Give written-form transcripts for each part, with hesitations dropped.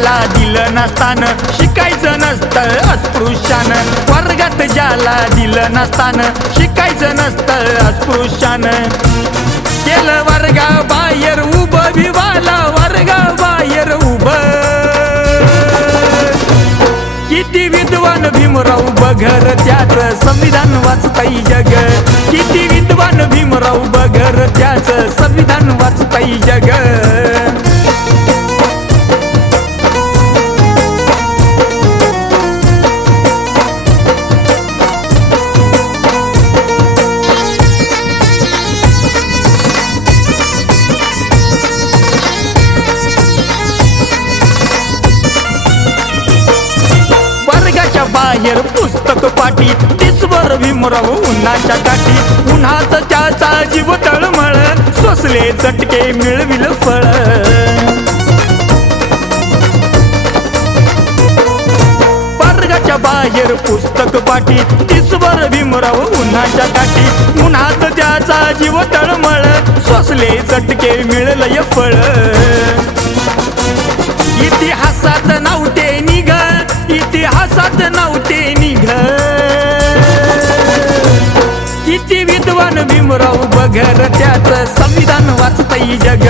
ज्याला दिलं नसताना शिकायचं नसतं अस्पृश्यानं, वर्गात ज्याला दिलं नसताना शिकायचं नसतं अस्पृश्यानं, केलं वर्गा बाहेर उभं विवाला वर्गा बाहेर उभं, किती विद्वान भीमराव बघर त्याचं संविधान वाचताई जग, किती विद्वान भीमराव बघर त्याचं संविधान वाचताई जग. बाहेर पुस्तक पाठी दिसवर भीमराव उन्हाच्या काठी, उन्हात त्याचा जीव तळमळ सोसले चटके मिळविल फळ, वर्गाच्या बाहेर पुस्तक पाठी दिसवर भीमराव उन्हाच्या काठी, उन्हात त्याचा जीव तळमळ सोसले चटके मिळलय फळ, इतिहासात नव्हते निघ इतिहासात नव्हते निघ, किती विद्वान भीमराव बघर त्याचं संविधान वाचताई जग,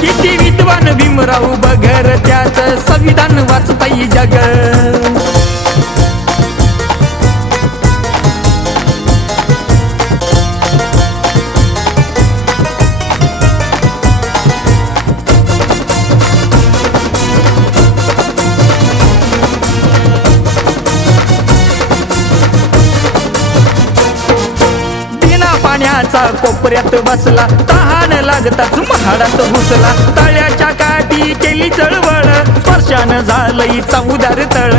किती विद्वान भीमराव बघर त्याचं संविधान वाचताई जग. पाण्याचा कोपऱ्यात बसला तहान लागताच महाडात घुसला, तळ्याच्या काठी केली चळवळ स्पर्शानं झालंय चौदार तळ,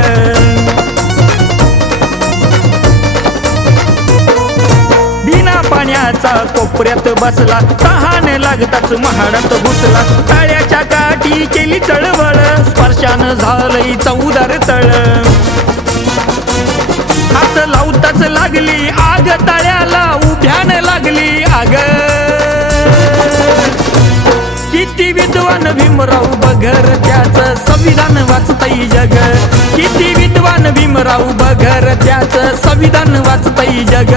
बिना पाण्याचा कोपऱ्यात बसला तहान लागताच महाडात घुसला, तळ्याच्या काठी केली चळवळ स्पर्शानं झालंय चौदार तळ, हात लावताच लागली आग तळ्याला उभ्यान लागली आग, किती विद्वान भीमराव बघर त्याचं संविधान वाचताई जग, किती विद्वान भीमराव बघर त्याचं संविधान वाचताई जग.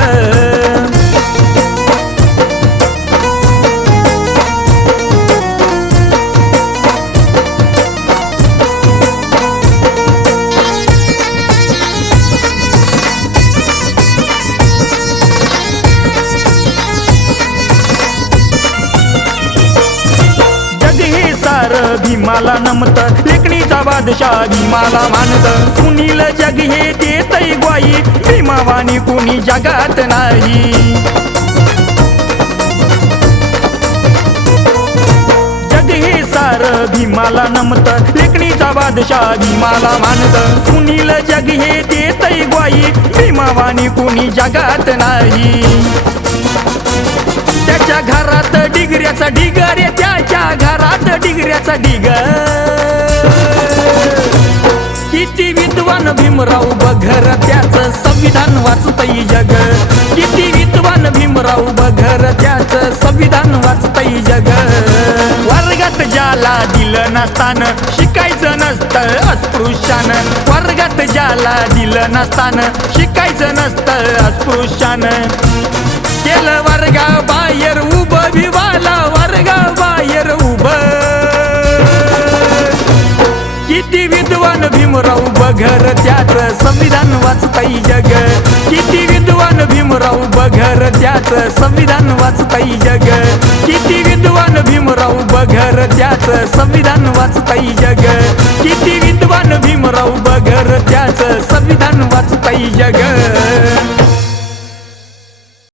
भीमाला नमत लेखणीचा बादशाह भीमाला मानत, सुनील जग हे देतई ग्वाही भीमावानी कोणी जगात नाही, जग हे सार भीमाला नमत लेखणीचा बादशाह भीमाला मानत, सुनील जग हे देतई ग्वाही भीमावानी कोणी जगात नाही, त्याच्या घरात डिगऱ्याचा ढिगा रे त्याच्या घरात डिगऱ्याचा ढिगा, किती विद्वान भीमराव बघर त्याचं संविधान वाचताई जग, किती विद्वान भीमराव बघर त्याचं संविधान वाचताई जग. वर्गात ज्याला दिलं नसताना शिकायचं नसतं अस्पृश्यानं, वर्गात ज्याला दिलं नसताना शिकायचं नसतं अस्पृश्यानं, केलं वर्गा बाहेर उभं विवाला वर्गा बाहेर उभं, किती विद्वान भीमराव बघर त्याचं संविधान वाचताई जग, किती विद्वान भीमराव बघर त्याचं संविधान वाचताई जग, किती विद्वान भीमराव बघर त्याचं संविधान वाचताई जग, किती विद्वान भीमराव बघर त्याचं संविधान वाचताई जग.